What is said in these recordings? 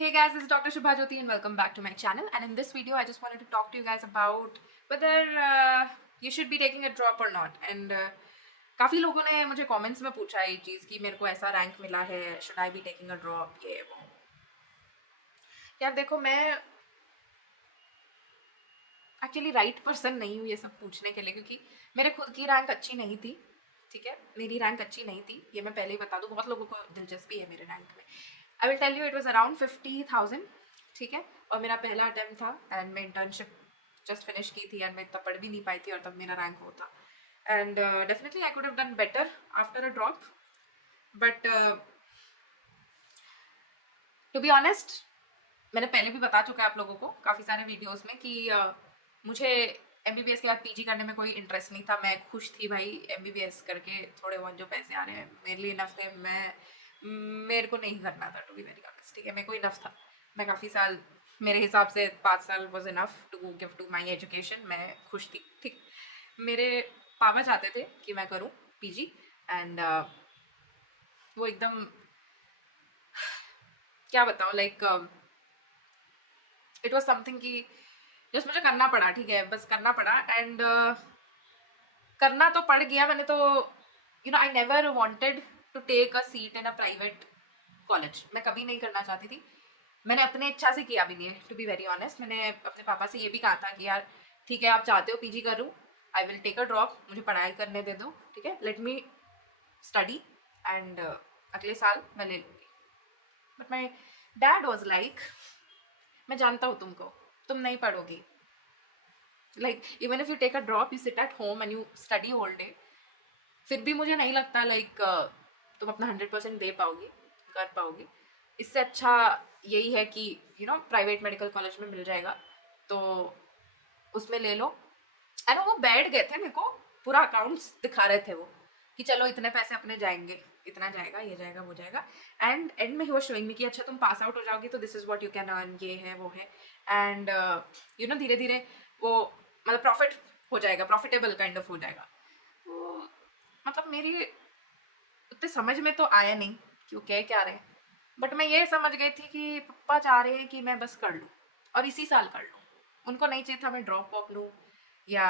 Hey guys, this is Dr. Shubha Jyoti and welcome back to my channel. And in this video, I just wanted to talk to you guys about whether you should be taking a drop or not. And काफ़ी लोगों ने मुझे comments में पूछा ये चीज़ कि मेरे को ऐसा रैंक मिला है, should I be taking a drop, ये वो. यार देखो, मैं एक्चुअली राइट पर्सन नहीं हूँ ये सब पूछने के लिए, क्योंकि मेरे खुद की रैंक अच्छी नहीं थी. ठीक है, मेरी रैंक अच्छी नहीं थी, ये मैं पहले ही बता दूँ. बहुत लोगों को दिलचस्पी है मेरे रैंक में. I will tell you, it was around 50,000. ठीक है, और मेरा पहला अटेम्प्ट था एंड मैं इंटर्नशिप जस्ट फिनिश की थी एंड मैं इतना पढ़ भी नहीं पाई थी और तब मेरा रैंक होता. And definitely I could have done better after a drop, but to be honest, मैंने पहले भी बता चुका है आप लोगों को काफ़ी सारे वीडियोस में कि मुझे MBBS के बाद PG करने में कोई इंटरेस्ट नहीं था. मैं खुश थी भाई, MBBS करके थोड़े बहुत जो पैसे आ रहे हैं मेरे लिए इनफ थे. मेरे को नहीं करना था, टू बी वेरी ऑनेस्ट. ठीक है, मेरे को इनफ था. मैं काफ़ी साल, मेरे हिसाब से 5 साल was enough to give to my education. मैं खुश थी. ठीक, मेरे पापा चाहते थे कि मैं करूँ PG एंड वो एकदम, क्या बताऊँ, लाइक इट वॉज समथिंग कि जस्ट मुझे करना पड़ा. ठीक है, बस करना पड़ा एंड करना तो पड़ गया. मैंने तो I never wanted to take a seat in a private college. मैं कभी नहीं करना चाहती थी. मैंने अपने इच्छा से किया भी नहीं है, टू बी वेरी ऑनेस्ट. मैंने अपने पापा से ये भी कहा था कि यार ठीक है, आप चाहते हो PG करूँ, I will take a drop, मुझे पढ़ाई करने दे दो. ठीक है, लेट मी स्टडी एंड अगले साल मैं ले लूँगी. But my dad was like, मैं जानता हूँ तुमको, तुम नहीं पढ़ोगी. Like even if you take a drop, you sit at home and you study whole day, फिर भी मुझे नहीं लगता लाइक तुम अपना 100% दे पाओगी, कर पाओगी. इससे अच्छा यही है कि प्राइवेट मेडिकल कॉलेज में मिल जाएगा तो उसमें ले लो. एंड वो बैठ गए थे, मेरे को पूरा अकाउंट्स दिखा रहे थे वो कि चलो इतने पैसे अपने जाएंगे, इतना जाएगा, ये जाएगा, वो जाएगा. एंड में ही वो शोइंग मी कि अच्छा तुम पास आउट हो जाओगी तो this is what you can earn, ये है वो है. एंड धीरे धीरे वो मतलब प्रॉफिट हो जाएगा, प्रॉफिटेबल काइंड ऑफ हो जाएगा. तो मतलब मेरी उतने समझ में तो आया नहीं कि वो कह क्या रहे हैं. बट मैं ये समझ गई थी कि पापा चाह रहे हैं कि मैं बस कर लूँ और इसी साल कर लूँ. उनको नहीं चाहिए था मैं ड्रॉप वॉप लूँ या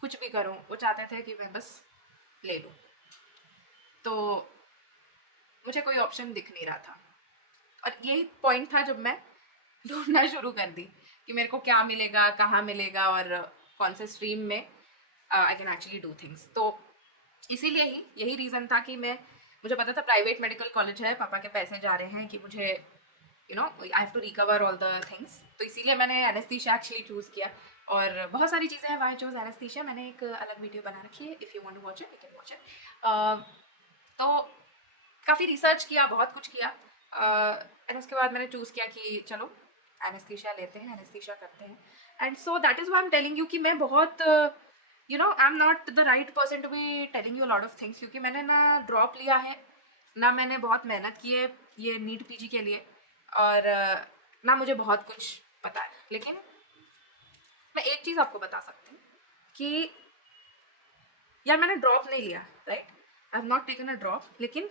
कुछ भी करूँ. वो चाहते थे कि मैं बस ले लूँ. तो मुझे कोई ऑप्शन दिख नहीं रहा था और यही पॉइंट था जब मैं ढूंढना शुरू कर दी कि मेरे को क्या मिलेगा, कहाँ मिलेगा और कौन से स्ट्रीम में I can actually do things. तो इसीलिए ही यही रीज़न था कि मुझे पता था प्राइवेट मेडिकल कॉलेज है, पापा के पैसे जा रहे हैं कि मुझे I have to recover all the things. तो इसीलिए मैंने एनेस्थीसिया एक्चुअली चूज़ किया. और बहुत सारी चीज़ें हैं वाई चूज़ एनेस्थीसिया. मैंने एक अलग वीडियो बना रखी है, if you want to watch it you can watch it. तो काफ़ी रिसर्च किया, बहुत कुछ किया एंड उसके बाद मैंने चूज़ किया कि चलो एनेस्थीसिया लेते हैं, एनेस्थीसिया करते हैं. And so that is why I am telling you कि मैं बहुत I am not the right person to be telling you lot of things, क्योंकि मैंने ना ड्रॉप लिया है, ना मैंने बहुत मेहनत की है ये नीट PG के लिए, और ना मुझे बहुत कुछ पता है. लेकिन मैं एक चीज़ आपको बता सकती हूँ कि यार मैंने ड्रॉप नहीं लिया, right, I have not taken a drop, लेकिन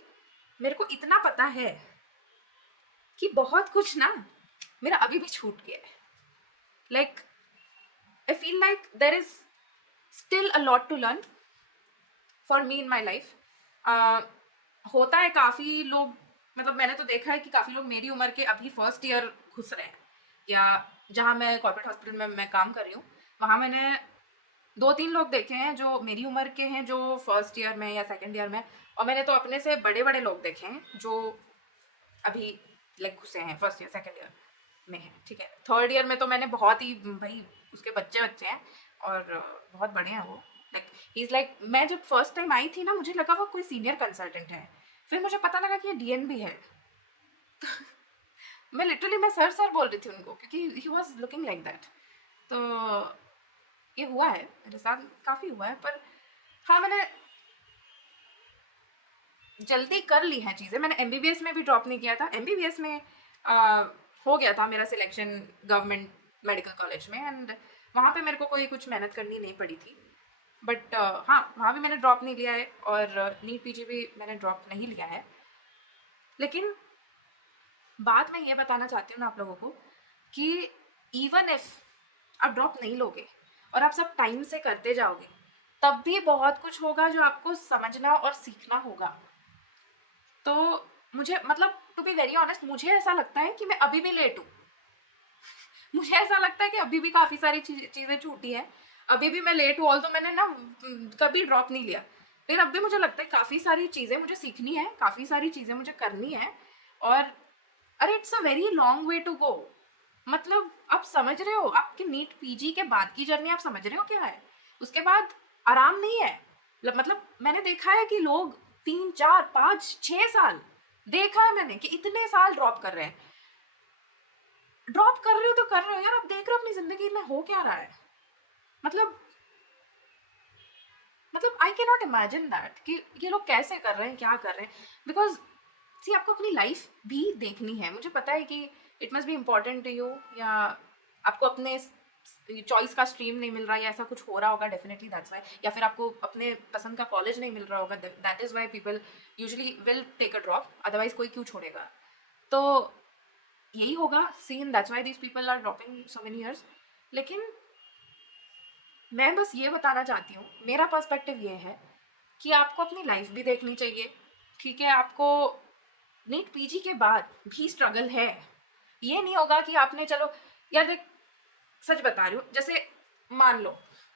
मेरे को इतना पता है कि बहुत कुछ ना मेरा अभी भी छूट गया है. Like I feel like there is still a lot to learn for me in my life. होता है काफ़ी लोग, मतलब मैंने तो देखा है कि काफ़ी लोग मेरी उम्र के अभी फर्स्ट ईयर घुस रहे हैं, या जहाँ मैं कॉर्पोरेट हॉस्पिटल में मैं काम कर रही हूँ वहाँ मैंने 2-3 लोग देखे हैं जो मेरी उम्र के हैं, जो फर्स्ट ईयर में या सेकेंड ईयर में. और मैंने तो अपने से बड़े बड़े लोग देखे हैं जो अभी लाइक घुसे हैं, फर्स्ट ईयर सेकेंड ईयर में है. ठीक है, थर्ड ईयर में तो मैंने बहुत ही भाई उसके बच्चे बच्चे हैं और बहुत बड़े हैं वो. लाइक ही इज़ लाइक, मैं जब फर्स्ट टाइम आई थी ना मुझे लगा वो कोई सीनियर कंसल्टेंट है, फिर मुझे पता लगा कि ये DNB है. मैं लिटरली मैं सर सर बोल रही थी उनको क्योंकि he was looking like that. तो ये हुआ है मेरे साथ, काफ़ी हुआ है. पर हाँ, मैंने जल्दी कर ली हैं चीज़ें. मैंने MBBS में भी ड्रॉप नहीं किया था. MBBS में हो गया था मेरा सिलेक्शन गवर्नमेंट मेडिकल कॉलेज में एंड वहाँ पे मेरे को कोई कुछ मेहनत करनी नहीं पड़ी थी. बट हाँ, वहाँ भी मैंने ड्रॉप नहीं लिया है और नीट PG भी मैंने ड्रॉप नहीं लिया है. लेकिन बात मैं ये बताना चाहती हूँ ना आप लोगों को कि इवन इफ आप ड्रॉप नहीं लोगे और आप सब टाइम से करते जाओगे, तब भी बहुत कुछ होगा जो आपको समझना और सीखना होगा। तो मुझे मतलब टू बी वेरी ऑनेस्ट, मुझे ऐसा लगता है कि मैं अभी भी लेट हूँ। मुझे ऐसा लगता है कि अभी भी काफ़ी सारी चीज़ें छूटी हैं, अभी भी मैं लेट हूँ। ऑल तो मैंने ना कभी ड्रॉप नहीं लिया, लेकिन अब भी मुझे लगता है काफ़ी सारी चीज़ें मुझे सीखनी है, काफ़ी सारी चीज़ें मुझे करनी है। और अरे it's a very long way to go. मतलब आप समझ रहे हो, आपकी नीट पीजी के बाद की जर्नी आप समझ रहे हो क्या है? उसके बाद आराम नहीं है। मतलब मैंने देखा है कि लोग 3 4 5 6 साल, देखा है मैंने कि इतने साल ड्रॉप कर रहे हैं। ड्रॉप कर रहे हो तो कर रहे हो यार, आप देख रहे हो अपनी जिंदगी में हो क्या रहा है। मतलब I can not imagine that कि ये लोग कैसे कर रहे हैं, क्या कर रहे हैं। बिकॉज सी आपको अपनी लाइफ भी देखनी है। मुझे पता है कि it must be important to you, या आपको अपने चॉइस का स्ट्रीम नहीं मिल रहा है या ऐसा कुछ हो रहा होगा, डेफिनेटली दैट्स वाई। या फिर आपको अपने पसंद का कॉलेज नहीं मिल रहा होगा, that is why people usually will take a drop, otherwise कोई क्यों छोड़ेगा। तो यही होगा scene, that's why these people are dropping so many years. लेकिन मैं बस ये बताना चाहती हूँ, मेरा पर्सपेक्टिव ये है कि आपको अपनी लाइफ भी देखनी चाहिए। ठीक है, आपको नीट पीजी के बाद भी स्ट्रगल है। ये नहीं होगा कि आपने चलो यार देख, सच बता रही हूँ, जैसे मान लो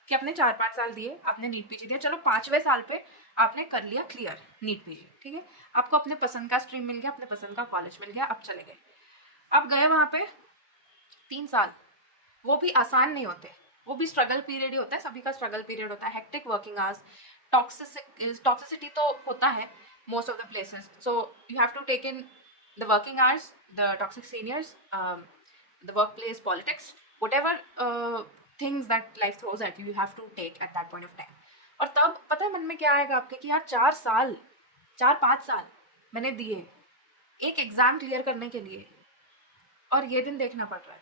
कि आपने 4 5 साल दिए, आपने नीट पीजी दिया, चलो 5वें साल पे आपने कर लिया क्लियर नीट पीजी, ठीक है, आपको अपने पसंद का स्ट्रीम मिल गया, अपने पसंद का कॉलेज मिल गया, अब चले गए। अब गए वहाँ पे 3 साल, वो भी आसान नहीं होते, वो भी स्ट्रगल पीरियड ही होता है, सभी का स्ट्रगल पीरियड होता है। हेक्टिक वर्किंग आवर्स, टॉक्सिसिटी तो होता है most of the places, so you have to take in the working hours, the toxic seniors, the workplace politics, whatever things that life throws at you, you have to take at that point of time. और तब पता है मन में क्या आएगा आपके कि यार 4 साल 4 5 साल मैंने दिए एक एग्जाम क्लियर करने के लिए, और ये दिन देखना पड़ रहा है।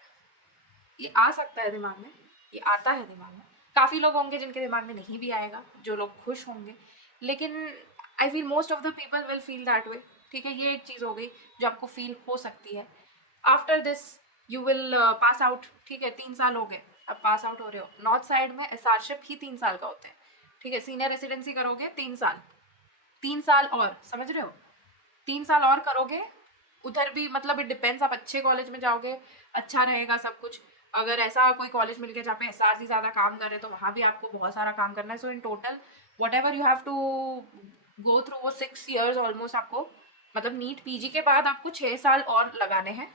ये आ सकता है दिमाग में, ये आता है दिमाग में। काफ़ी लोग होंगे जिनके दिमाग में नहीं भी आएगा, जो लोग खुश होंगे, लेकिन I feel most of the people will feel that way. ठीक है, ये एक चीज़ हो गई जो आपको फील हो सकती है। After this you will pass out, ठीक है, 3 साल हो गए, अब पास आउट हो रहे हो। नॉर्थ साइड में एसआरशिप ही 3 साल का होता है, ठीक है, सीनियर रेसिडेंसी करोगे 3 साल, 3 साल और, समझ रहे हो, 3 साल और करोगे। उधर भी मतलब इट डिपेंड्स, आप अच्छे कॉलेज में जाओगे, अच्छा रहेगा सब कुछ। अगर ऐसा कोई कॉलेज मिल गया जहाँ पे एसआरसी ज़्यादा काम कर रहे तो वहाँ भी आपको बहुत सारा काम करना है। So in total whatever you have to go through, वो 6 years ऑलमोस्ट आपको, मतलब नीट पीजी के बाद आपको 6 साल और लगाने हैं।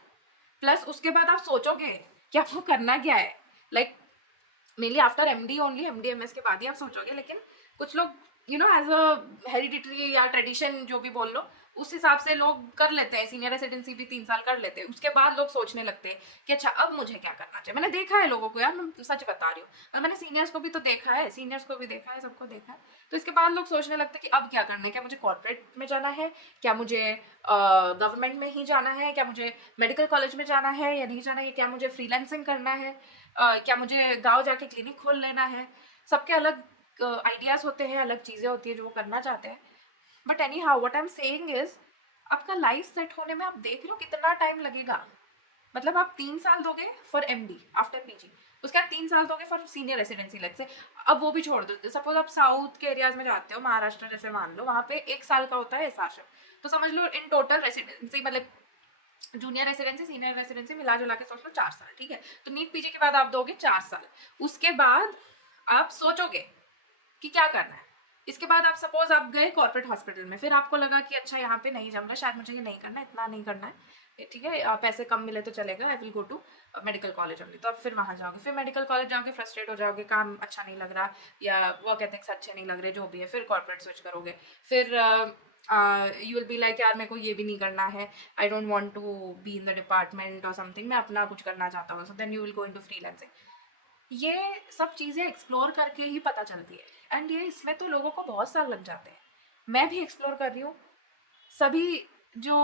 प्लस उसके बाद आप सोचोगे कि आपको करना क्या है, like mainly after MD only, MD MS के बाद ही आप सोचोगे। लेकिन कुछ लोग you know as a hereditary या ट्रेडिशन जो भी बोल लो, उस हिसाब से लोग कर लेते हैं, सीनियर रेसिडेंसी भी 3 साल कर लेते हैं। उसके बाद लोग सोचने लगते हैं कि अच्छा अब मुझे क्या करना चाहिए। मैंने देखा है लोगों को यार, मैं सच बता रही हूँ, और मैंने सीनियर्स को भी तो देखा है, सीनियर्स को भी देखा है, सबको देखा है। तो इसके बाद लोग सोचने लगते हैं कि अब क्या करना है, क्या मुझे कॉर्पोरेट में जाना है, क्या मुझे गवर्नमेंट में ही जाना है, क्या मुझे मेडिकल कॉलेज में जाना है या नहीं जाना है, क्या मुझे फ्रीलांसिंग करना है, क्या मुझे गाँव जाके क्लिनिक खोल लेना है। सबके अलग आइडियाज़ होते हैं, अलग चीज़ें होती है जो वो करना चाहते हैं। But any how what I am saying is, आपका लाइफ सेट होने में आप देख रहे हो कितना टाइम लगेगा। मतलब आप 3 साल दोगे फॉर एमडी आफ्टर पीजी, उसके बाद 3 साल दोगे फॉर सीनियर रेसिडेंसी लेट से। अब वो भी छोड़ दो, सपोज आप साउथ के एरियाज में जाते हो, महाराष्ट्र जैसे मान लो, वहाँ पे 1 साल का होता है एसआरशिप, तो समझ लो इन टोटल रेसिडेंसी, मतलब जूनियर रेसिडेंसी सीनियर रेसिडेंसी मिला जुला के सोच लो 4 साल, ठीक है। तो नीट पीजी के बाद आप दोगे 4 साल, उसके बाद आप सोचोगे कि क्या करना है। इसके बाद आप सपोज आप गए कॉर्पोरेट हॉस्पिटल में, फिर आपको लगा कि अच्छा यहाँ पे नहीं जम रहा, शायद मुझे ये नहीं करना, इतना नहीं करना है, ठीक है, पैसे कम मिले तो चलेगा, I will go to medical college only. तो आप फिर वहाँ जाओगे, फिर मेडिकल कॉलेज जाओगे, फ्रस्ट्रेट हो जाओगे, काम अच्छा नहीं लग रहा या वर्क एथिक्स अच्छे नहीं लग रहे, जो भी है, फिर कॉर्पोरेट स्विच करोगे। फिर यू विल बी लाइक यार मेरे को ये भी नहीं करना है, I don't want to be in the department और समथिंग, मैं अपना कुछ करना चाहता हूँ। So then you will go into freelancing. ये सब चीज़ें एक्सप्लोर करके ही पता चलती है, एंड ये इसमें तो लोगों को बहुत साल लग जाते हैं। मैं भी एक्सप्लोर कर रही हूँ। सभी जो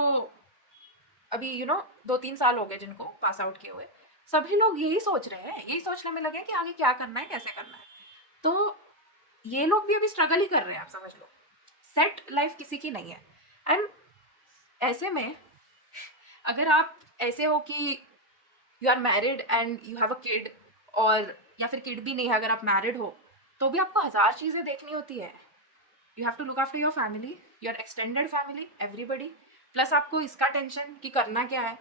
अभी 2 3 साल हो गए जिनको पास आउट किए हुए, सभी लोग यही सोच रहे हैं, यही सोचने में लगे कि आगे क्या करना है, कैसे करना है। तो ये लोग भी अभी स्ट्रगल ही कर रहे हैं, आप समझ लो। सेट लाइफ किसी की नहीं है। एंड ऐसे में अगर आप ऐसे हो कि you are married and you have a kid, और या फिर किड भी नहीं है, अगर आप मैरिड हो तो भी आपको 1000 चीज़ें देखनी होती है. You have to look after your family, your extended family, everybody. Plus आपको इसका टेंशन कि करना क्या है.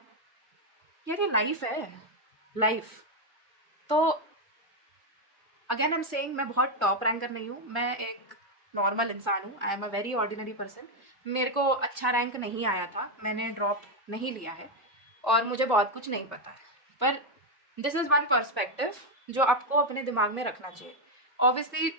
यार ये लाइफ है, लाइफ. तो अगेन आई एम सेइंग, मैं बहुत टॉप रैंकर नहीं हूँ, मैं एक नॉर्मल इंसान हूँ. I am a very ordinary person. मेरे को अच्छा रैंक नहीं आया था, मैंने ड्रॉप नहीं लिया है, और मुझे बहुत कुछ नहीं पता है. पर दिस इज़ वन पर्सपेक्टिव जो आपको अपने दिमाग में रखना चाहिए. ऑब्वियसली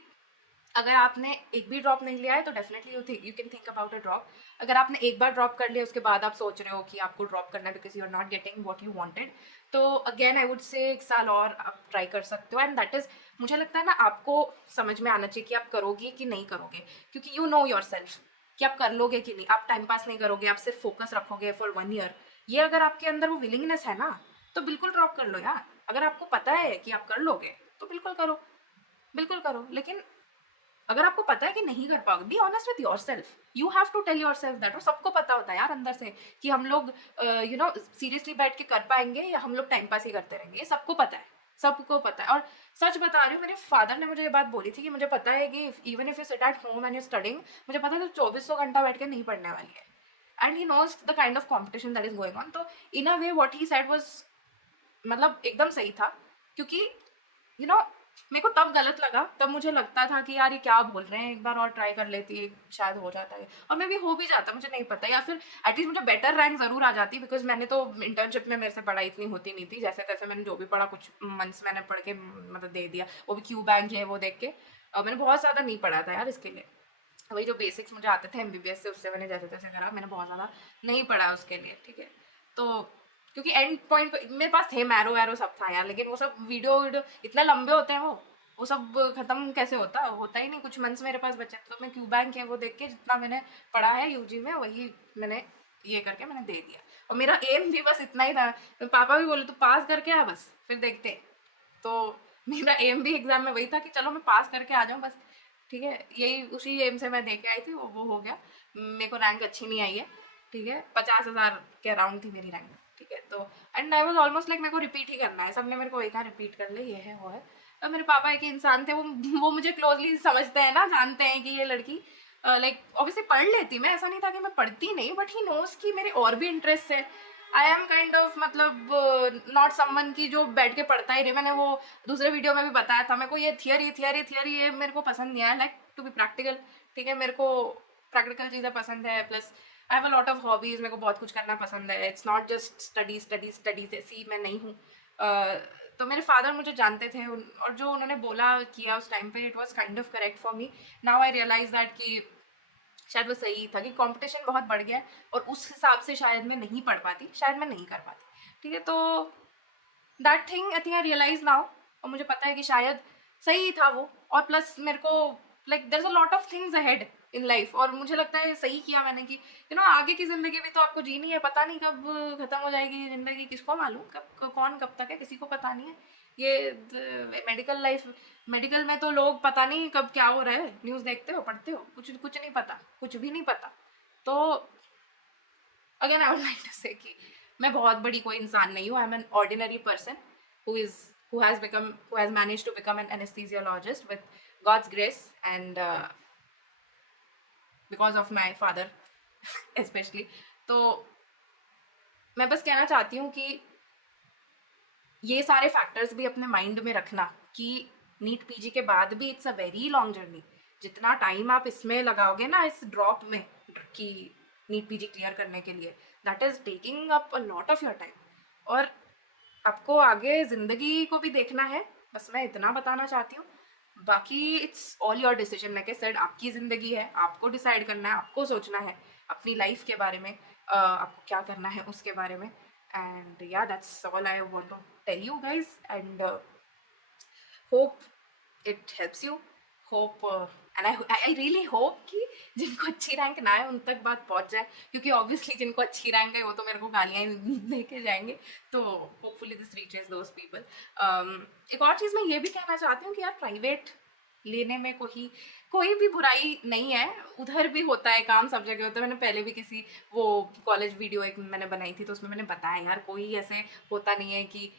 अगर आपने एक भी ड्रॉप नहीं लिया है तो definitely you can think about a drop. अगर आपने एक बार ड्रॉप कर लिया उसके बाद आप सोच रहे हो कि आपको ड्रॉप करना है because you are not getting what you wanted, तो अगेन आई वुड से 1 साल और आप ट्राई कर सकते हो. एंड दैट इज़, मुझे लगता है ना, आपको समझ में आना चाहिए कि आप करोगे कि नहीं करोगे, क्योंकि यू नो योर सेल्फ कि आप कर लोगे कि नहीं. आप टाइम पास नहीं करोगे, आप सिर्फ फोकस रखोगे फॉर 1 ईयर. ये अगर आपके अंदर वो विलिंगनेस है ना, तो बिल्कुल ड्रॉप कर लो यार. अगर आपको पता है कि आप कर लोगे तो बिल्कुल करो, बिल्कुल करो. लेकिन अगर आपको पता है कि नहीं कर पाओगे, be honest with yourself. You have to tell yourself that. और सबको पता होता है यार अंदर से कि हम लोग सीरियसली बैठ के कर पाएंगे या हम लोग टाइम पास ही करते रहेंगे. ये सबको पता है, सबको पता है. और सच बता रही हूँ, मेरे फादर ने मुझे ये बात बोली थी कि मुझे पता है कि even if you sit at home and you studying, मुझे पता है तो 2400 घंटा बैठ के नहीं पढ़ने वाली है. And he knows the kind of competition that is going on. तो in a way what he said was, मतलब एकदम सही था. क्योंकि यू नो मेरे को तब गलत लगा, तब मुझे लगता था कि यार ये क्या बोल रहे हैं, एक बार और ट्राई कर लेती, शायद हो जाता है. और मे भी हो भी जाता, मुझे नहीं पता, या फिर एटलीस्ट मुझे बेटर रैंक ज़रूर आ जाती. बिकॉज मैंने तो इंटर्नशिप में मेरे से पढ़ाई इतनी होती नहीं थी, जैसे तैसे मैंने जो भी पढ़ा कुछ मंथ्स मैंने पढ़ के मतलब दे दिया, वो भी क्यू बैंक है वो देख के. मैंने बहुत ज़्यादा नहीं पढ़ा था यार इसके लिए. वही जो बेसिक्स मुझे आते थे एमबीबीएस से, उससे मैंने जैसे तैसे करा, मैंने बहुत ज़्यादा नहीं पढ़ा उसके लिए. ठीक है, तो क्योंकि एंड पॉइंट मेरे पास थे, मैरो वैरो सब था यार, लेकिन वो सब वीडियो वीडियो इतने लंबे होते हैं, वो सब ख़त्म कैसे होता ही नहीं. कुछ मंथ्स मेरे पास बचे, तो मैं क्यू बैंक है वो देख के जितना मैंने पढ़ा है यूजी में वही मैंने ये करके मैंने दे दिया. और मेरा एम भी बस इतना ही था. पापा भी बोले तू पास करके आ बस, फिर देखते. तो मेरा एम भी एग्ज़ाम में वही था कि चलो मैं पास करके आ जाऊँ बस. ठीक है, यही उसी एम से मैं दे के आई थी, वो हो गया. मेरे को रैंक अच्छी नहीं आई है. ठीक है, 50,000 के अराउंड थी मेरी रैंक. ठीक है, तो and I was almost like मेरे को रिपीट ही करना है. सबने मेरे को एक रिपीट कर ले, ये है वो है. तो मेरे पापा एक इंसान थे, वो मुझे क्लोजली समझते हैं ना, जानते हैं कि ये लड़की लाइक ऑब्वियसली पढ़ लेती. मैं ऐसा नहीं था कि मैं पढ़ती नहीं, बट ही नोज कि मेरे और भी इंटरेस्ट है. आई एम काइंड ऑफ मतलब नॉट समवन की जो बैठ के पढ़ता ही रहे. मैंने वो दूसरे वीडियो में भी बताया था, मेरे को ये थियरी ये मेरे को पसंद नहीं है. Like to be practical. ठीक है, मेरे को प्रैक्टिकल चीज़ें पसंद है. Plus I have a lot of hobbies, मेरे को बहुत कुछ करना पसंद है. इट्स नॉट जस्ट स्टडीज ऐसी मैं नहीं हूँ. तो मेरे फादर मुझे जानते थे, और जो उन्होंने बोला किया उस टाइम पे, it was kind of correct for me. Now I realise that कि शायद वो सही था, कि कंपटीशन बहुत बढ़ गया है और उस हिसाब से शायद मैं नहीं पढ़ पाती, शायद मैं नहीं कर पाती. ठीक है, तो that thing I think I realise now. और मुझे पता है कि शायद सही था वो. और प्लस मेरे को like there is a lot of things ahead in life, और मुझे लगता है सही किया मैंने कि आगे की ज़िंदगी भी तो आपको जीनी है. पता नहीं कब ख़त्म हो जाएगी ये ज़िंदगी, किसको मालूम कौन कब तक है, किसी को पता नहीं है. ये मेडिकल लाइफ, मेडिकल में तो लोग पता नहीं कब क्या हो रहा है. न्यूज़ देखते हो, पढ़ते हो, कुछ कुछ नहीं पता, कुछ भी नहीं पता. तो again I would like to say कि मैं बहुत बड़ी कोई इंसान नहीं हूँ. I am an ordinary person who has managed to become an anesthesiologist with God's grace, and because of my father especially. तो मैं बस कहना चाहती हूँ कि ये सारे फैक्टर्स भी अपने माइंड में रखना कि नीट पीजी के बाद भी it's a very long journey. जितना टाइम आप इसमें लगाओगे ना, इस ड्रॉप में, कि नीट पीजी क्लियर करने के लिए, that is taking up a lot of your time. और आपको आगे ज़िंदगी को भी देखना है, बस मैं इतना बताना चाहती हूँ. बाकी it's all your decision. Like I said, आपकी ज़िंदगी है, आपको डिसाइड करना है, आपको सोचना है अपनी लाइफ के बारे में, आपको क्या करना है उसके बारे में. And yeah, that's all I want to tell you guys, and hope it helps you. Hope and I really hope कि जिनको अच्छी रैंक ना है उन तक बात पहुंच जाए, क्योंकि ऑब्वियसली जिनको अच्छी रैंक है वो तो मेरे को गालियाँ दे के जाएंगे. तो hopefully this reaches those people. एक और चीज़ मैं ये भी कहना चाहती हूँ कि यार प्राइवेट लेने में कोई भी बुराई नहीं है, उधर भी होता है काम, सब जगह होता है। मैंने पहले भी किसी वो कॉलेज वीडियो एक मैंने बनाई थी, तो उसमें मैंने बताया यार कोई ऐसे होता नहीं है कि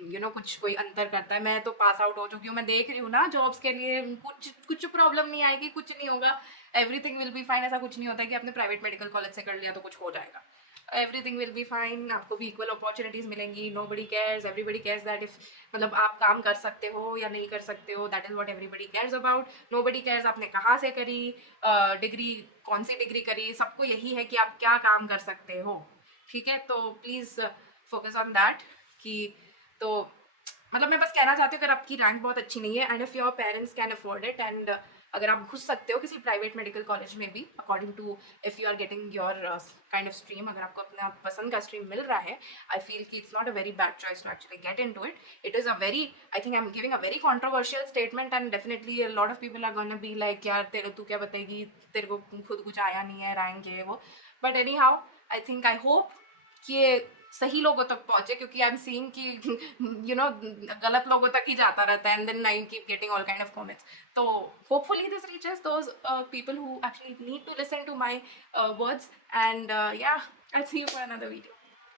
कुछ कोई अंतर करता है। मैं तो पास आउट हो चुकी हूँ, मैं देख रही हूँ ना जॉब्स के लिए, कुछ कुछ प्रॉब्लम नहीं आएगी, कुछ नहीं होगा, एवरीथिंग विल बी फाइन। ऐसा कुछ नहीं होता है कि आपने प्राइवेट मेडिकल कॉलेज से कर लिया तो कुछ हो जाएगा। एवरीथिंग विल बी फाइन, आपको भी इक्वल अपॉर्चुनिटीज़ मिलेंगी। Nobody cares, everybody cares that if मतलब आप काम कर सकते हो या नहीं कर सकते हो, that is what everybody cares about. Nobody cares आपने कहाँ से करी, डिग्री कौन सी डिग्री करी, सबको यही है कि आप क्या काम कर सकते हो, ठीक है। तो प्लीज़ फोकस ऑन दैट कि तो मतलब मैं बस कहना चाहती हूँ, अगर आपकी रैंक बहुत अच्छी नहीं है and if your parents can afford it, and अगर आप घुस सकते हो किसी प्राइवेट मेडिकल कॉलेज में भी according to if you are getting your kind of stream, अगर आपको अपना पसंद का स्ट्रीम मिल रहा है, आई फील कि it's not a very bad choice to actually get in to it. It is a very, I think I am giving a very controversial statement and definitely a lot of people are gonna be like यार तेरे तू क्या बताएगी, तेरे को खुद कुछ आया नहीं है, रैंक है वो। But any how I think, I hope कि ये सही लोगों तक पहुंचे, क्योंकि आई एम सीइंग कि गलत लोगों तक ही जाता रहता है, and then I keep getting all kind of comments. तो hopefully this reaches those people who actually need to listen to my words, and yeah, I'll see you for another video.